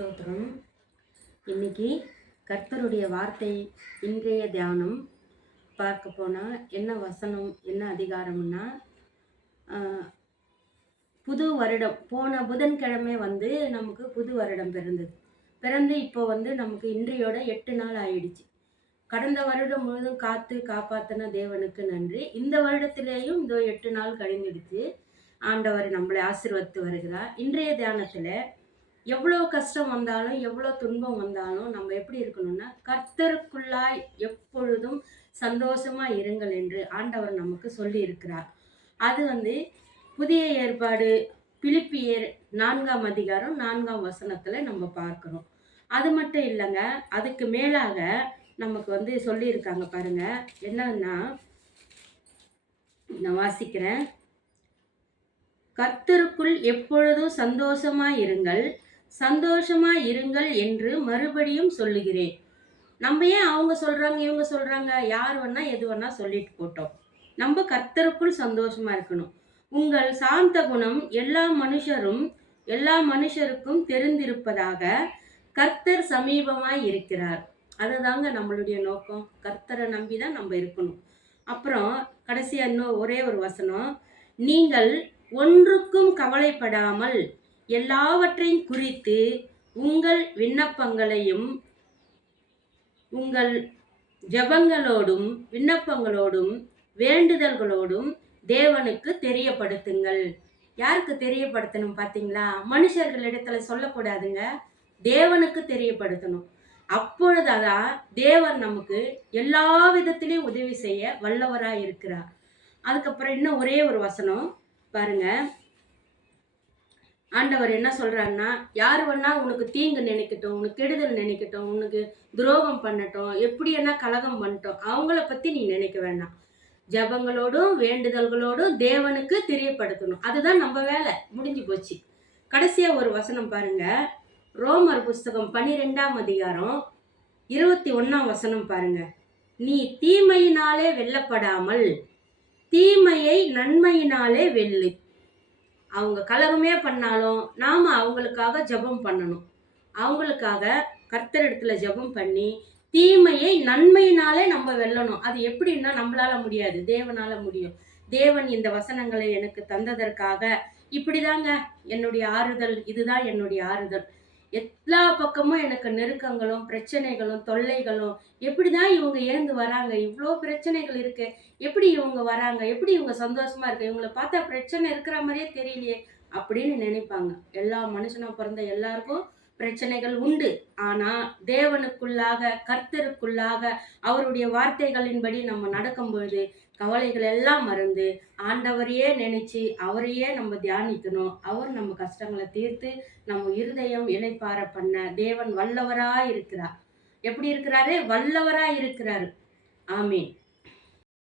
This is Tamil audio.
ஸ்தோத்திரம். இன்னைக்கு கர்த்தருடைய வார்த்தை இன்றைய தியானம் பார்க்க போனால் என்ன வசனம் என்ன அதிகாரம்னா புது வருடம். போன புதன்கிழமை நமக்கு புது வருடம் பிறந்து இப்போ நமக்கு இன்றையோட 8 நாள் ஆயிடுச்சு. கடந்த வருடம் முழுதும் காத்து காப்பாத்தின தேவனுக்கு நன்றி. இந்த வருடத்திலேயும் இந்த 8 நாள் கழிந்துடுச்சு. ஆண்டவர் நம்மளை ஆசீர்வதித்து வருகிறார். இன்றைய தியானத்துல எவ்வளோ கஷ்டம் வந்தாலும் எவ்வளோ துன்பம் வந்தாலும் நம்ம எப்படி இருக்கணும்னா கர்த்தருக்குள்ளாய் எப்பொழுதும் சந்தோஷமா இருங்கள் என்று ஆண்டவர் நமக்கு சொல்லி இருக்கிறார். அது புதிய ஏற்பாடு பிலிப்பியர் 4ஆம் அதிகாரம் 4ஆம் வசனத்துல நம்ம பார்க்கிறோம். அது மட்டும் இல்லைங்க, அதுக்கு மேலாக நமக்கு சொல்லியிருக்காங்க பாருங்க. என்னன்னா நான் வாசிக்கிறேன். கர்த்தருக்குள் எப்பொழுதும் சந்தோஷமா இருங்கள் என்று மறுபடியும் சொல்லுகிறேன். நம்ம ஏன் அவங்க சொல்றாங்க இவங்க சொல்றாங்க, யார் வேணா எது வேணா சொல்லிட்டு போட்டோம். நம்ம கர்த்தருக்குள் சந்தோஷமா இருக்கணும். உங்கள் சாந்த குணம் எல்லா மனுஷருக்கும் தெரிந்திருப்பதாக கர்த்தர் சமீபமாய் இருக்கிறார். அதுதாங்க நம்மளுடைய நோக்கம். கர்த்தரை நம்பிதான் நம்ம இருக்கணும். அப்புறம் கடைசியா இன்னும் ஒரே ஒரு வசனம். நீங்கள் ஒன்றுக்கும் கவலைப்படாமல் எல்லாவற்றையும் குறித்து உங்கள் விண்ணப்பங்களையும் உங்கள் ஜெபங்களோடும் வேண்டுதல்களோடும் தேவனுக்கு தெரியப்படுத்துங்கள். யாருக்கு தெரியப்படுத்தணும் பார்த்தீங்களா? மனுஷர்களிடத்துல சொல்லக்கூடாதுங்க, தேவனுக்கு தெரியப்படுத்தணும். அப்பொழுதுதான் தேவன் நமக்கு எல்லா விதத்திலையும் உதவி செய்ய வல்லவராய் இருக்கிறார். அதுக்கப்புறம் இன்னும் ஒரே ஒரு வசனம் பாருங்க. ஆண்டவர் என்ன சொல்றாருன்னா, யார் வேணா உனக்கு தீங்கு நினைக்கட்டும், உனக்கு கெடுதல் நினைக்கட்டும், உனக்கு துரோகம் பண்ணட்டும், எப்படி என்ன கலகம் பண்ணட்டும், அவங்கள பத்தி நீ நினைக்க வேண்டாம். ஜபங்களோடும் வேண்டுதல்களோடும் தேவனுக்கு தெரியப்படுத்தணும். அதுதான் நம்ம வேலை. முடிஞ்சு போச்சு. கடைசியா ஒரு வசனம் பாருங்க. ரோமர் புஸ்தகம் 12ஆம் அதிகாரம் 21ஆம் வசனம் பாருங்க. நீ தீமையினாலே வெல்லப்படாமல் தீமையை நன்மையினாலே வெல்லு. அவங்க கலகமே பண்ணாலும் நாம அவங்களுக்காக ஜெபம் பண்ணணும். அவங்களுக்காக கர்த்தரிடத்துல ஜெபம் பண்ணி தீமையை நன்மையினாலே நம்ம வெல்லணும். அது எப்படின்னா நம்மளால முடியாது, தேவனால முடியும். தேவன் இந்த வசனங்களை எனக்கு தந்ததற்காக இப்படிதாங்க என்னுடைய ஆறுதல். இதுதான் என்னுடைய ஆறுதல். எல்லா பக்கமும் எனக்கு நெருக்கங்களும் பிரச்சனைகளும் தொல்லைகளும், எப்படிதான் இவங்க ஏந்து வராங்க, இவ்வளோ பிரச்சனைகள் இருக்கு, எப்படி இவங்க வராங்க, எப்படி இவங்க சந்தோஷமா இருக்கு, இவங்களை பார்த்தா பிரச்சனை இருக்கிற மாதிரியே தெரியலையே அப்படின்னு நினைப்பாங்க. எல்லா மனுஷனா பிறந்த எல்லாருக்கும் பிரச்சனைகள் உண்டு. ஆனா தேவனுக்குள்ளாக கர்த்தருக்குள்ளாக அவருடைய வார்த்தைகளின்படி நம்ம நடக்கும் பொழுது கவலைகள் எல்லாம் மறந்து ஆண்டவரையே நினைச்சு அவரையே நம்ம தியானிக்கணும். அவர் நம்ம கஷ்டங்களை தீர்த்து நம்ம இருதயம் இளைப்பார பண்ண தேவன் வல்லவராய் இருக்கிறார். எப்படி இருக்கிறாரு? வல்லவராய் இருக்கிறாரு. ஆமீன்.